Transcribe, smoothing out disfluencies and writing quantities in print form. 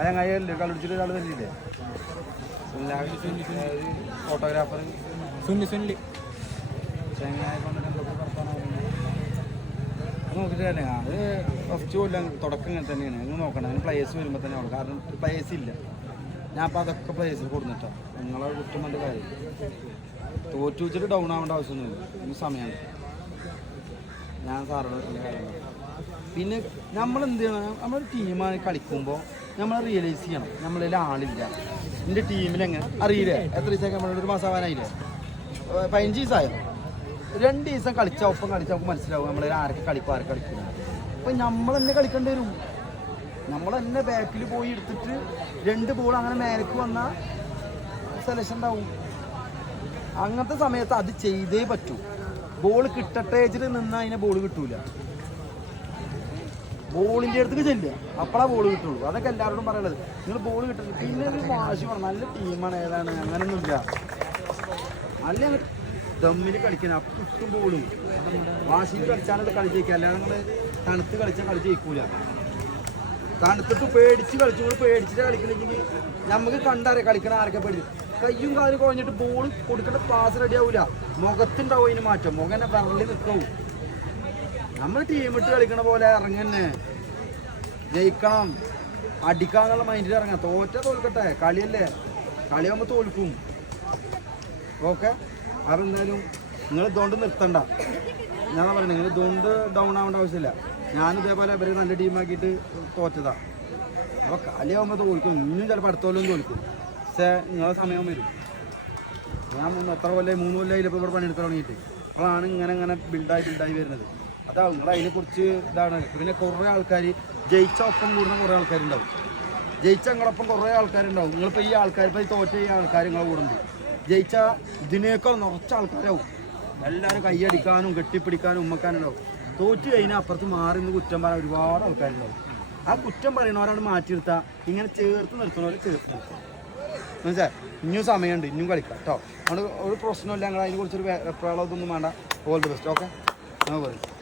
ആ ചങ്ങായില്ലേ കളിച്ചിട്ട് ഒരാൾ തന്നെയില്ലേ ഫോട്ടോഗ്രാഫർ ചങ്ങായി നോക്കിയിട്ട് തന്നെ അത് ഫസ്റ്റ് കൊല്ലം തുടക്കം ഇങ്ങനെ തന്നെയാണ് നിങ്ങൾ നോക്കണം അതിന് പ്ലേയേഴ്സ് വരുമ്പോൾ തന്നെ ആവും കാരണം പ്ലേയേഴ്സ് ഇല്ല ഞാൻ അപ്പോൾ അതൊക്കെ പ്ലേയേഴ്സിൽ കൊടുത്തിട്ടാണ് നിങ്ങളെ കുറ്റം വേണ്ട കാര്യം തോറ്റു വെച്ചിട്ട് ഡൗൺ ആവേണ്ട ആവശ്യമൊന്നുമില്ല ഇനി സമയമാണ് ഞാൻ സാറിനോട് വലിയ കാര്യങ്ങൾ പിന്നെ നമ്മളെന്ത് ചെയ്യണം നമ്മളൊരു ടീമായി കളിക്കുമ്പോൾ നമ്മൾ റിയലൈസ് ചെയ്യണം നമ്മളിൽ ആളില്ല എൻ്റെ ടീമിലെങ്ങനെ അറിയില്ലേ എത്ര ദിവസമൊക്കെ നമ്മളൊരു മാസമാവാനായില്ലേ 15 ദിവസമായോ 2 ദിവസം കളിച്ചാൽ ഒപ്പം കളിച്ചാൽ നമുക്ക് മനസ്സിലാവും നമ്മളതിൽ ആരൊക്കെ കളിക്കും ആരൊക്കെ കളിക്കില്ല അപ്പം നമ്മൾ തന്നെ കളിക്കേണ്ടി വരും നമ്മൾ തന്നെ ബാക്കിൽ പോയി എടുത്തിട്ട് 2 ബോൾ അങ്ങനെ മേലേക്ക് വന്നാൽ സെലക്ഷൻ ഉണ്ടാവും അങ്ങനത്തെ സമയത്ത് അത് ചെയ്തേ പറ്റൂ ബോൾ കിട്ടട്ടെ വെച്ചിട്ട് നിന്നാൽ അതിനെ ബോൾ കിട്ടൂല ബോളിൻ്റെ അടുത്തേക്ക് ചെല്ലുക അപ്പോഴാ ബോൾ കിട്ടുള്ളൂ അതൊക്കെ എല്ലാവരോടും പറയുള്ളത് നിങ്ങൾ ബോൾ കിട്ടുന്നത് പിന്നെ ഒരു വാശി വേണം നല്ല ടീമാണ് ഏതാണ് അങ്ങനെയൊന്നുമില്ല നല്ല ദമ്മിൽ കളിക്കണം അപ്പം കിട്ടും ബോളും വാശിയിൽ കളിച്ചാലത് കളി ജയിക്കുക അല്ലാതെ നിങ്ങൾ തണുത്ത് കളിച്ചാൽ കളി ജയിക്കൂല തണുത്തിട്ട് പേടിച്ച് കളിച്ചു പേടിച്ചിട്ട് കളിക്കണമെങ്കിൽ നമുക്ക് കണ്ടറിയാം കളിക്കണ ആരൊക്കെ പേടിച്ച് കയ്യും കാലും കുഴഞ്ഞിട്ട് ബോൾ കൊടുക്കേണ്ട പാസ് റെഡി ആവില്ല മുഖത്തുണ്ടാവും അതിന് മാറ്റം മുഖം തന്നെ വിരളി നിൽക്കാവും നമ്മൾ ടീമിട്ട് കളിക്കണ പോലെ ഇറങ്ങന്നെ ജയിക്കണം അടിക്കാന്നുള്ള മൈൻഡിൽ ഇറങ്ങാം തോൽക്കട്ടെ കളിയല്ലേ കളിയാകുമ്പോൾ തോൽക്കും ഓക്കെ അപ്പം എന്തായാലും നിങ്ങൾ ഇതുകൊണ്ട് നിർത്തണ്ട ഞാൻ പറയണേ നിങ്ങൾ ഇതുകൊണ്ട് ഡൗൺ ആവേണ്ട ആവശ്യമില്ല ഞാനിതേപോലെ അവരെ നല്ല ടീമാക്കിയിട്ട് തോറ്റതാണ് അപ്പോൾ കളിയാകുമ്പോൾ തോൽക്കും ഇന്നും ചിലപ്പോൾ അടുത്ത കൊല്ലം തോൽക്കും പക്ഷേ നിങ്ങളെ സമയം വരും ഞാൻ എത്ര കൊല്ലം 3 കൊല്ലം ഇപ്പോൾ ഇവിടെ പണിയെടുക്കാൻ തുടങ്ങിയിട്ട് അപ്പോഴാണ് ഇങ്ങനെ ബിൽഡായി വരുന്നത് അതാവും നിങ്ങൾ അതിനെക്കുറിച്ച് ഇതാണ് പിന്നെ കുറേ ആൾക്കാർ ജയിച്ച ഒപ്പം കൂടുന്ന കുറേ ആൾക്കാരുണ്ടാവും ജയിച്ച നിങ്ങളൊപ്പം കുറേ ആൾക്കാരുണ്ടാവും നിങ്ങളിപ്പോൾ ഈ ആൾക്കാർ ഇപ്പോൾ ഈ തോറ്റ ഈ ആൾക്കാർ നിങ്ങളെ കൂടുന്നുണ്ട് ജയിച്ച ഇതിനേക്കാൾ നിറച്ച ആൾക്കാരാവും എല്ലാവരും കൈയടിക്കാനും കെട്ടിപ്പിടിക്കാനും ഉമ്മക്കാനുണ്ടാവും തോറ്റ് കഴിഞ്ഞാൽ അപ്പുറത്ത് മാറി നിന്ന് കുറ്റം പറയാൻ ഒരുപാട് ആൾക്കാരുണ്ടാവും ആ കുറ്റം പറയുന്നവരാണ് മാറ്റി നിർത്താം ഇങ്ങനെ ചേർത്ത് നിർത്തുന്നവരെ ചേർത്ത് നിർത്താം മനസ്സിലായി ഇനിയും സമയമുണ്ട് ഇനിയും കളിക്കാം കേട്ടോ അതുകൊണ്ട് ഒരു പ്രശ്നമില്ല ഞങ്ങൾ അതിനെക്കുറിച്ചൊരു വെപ്രാളം ഇതൊന്നും വേണ്ട ഓൾ ദി ബെസ്റ്റ് ഓക്കെ നമുക്ക് പറയും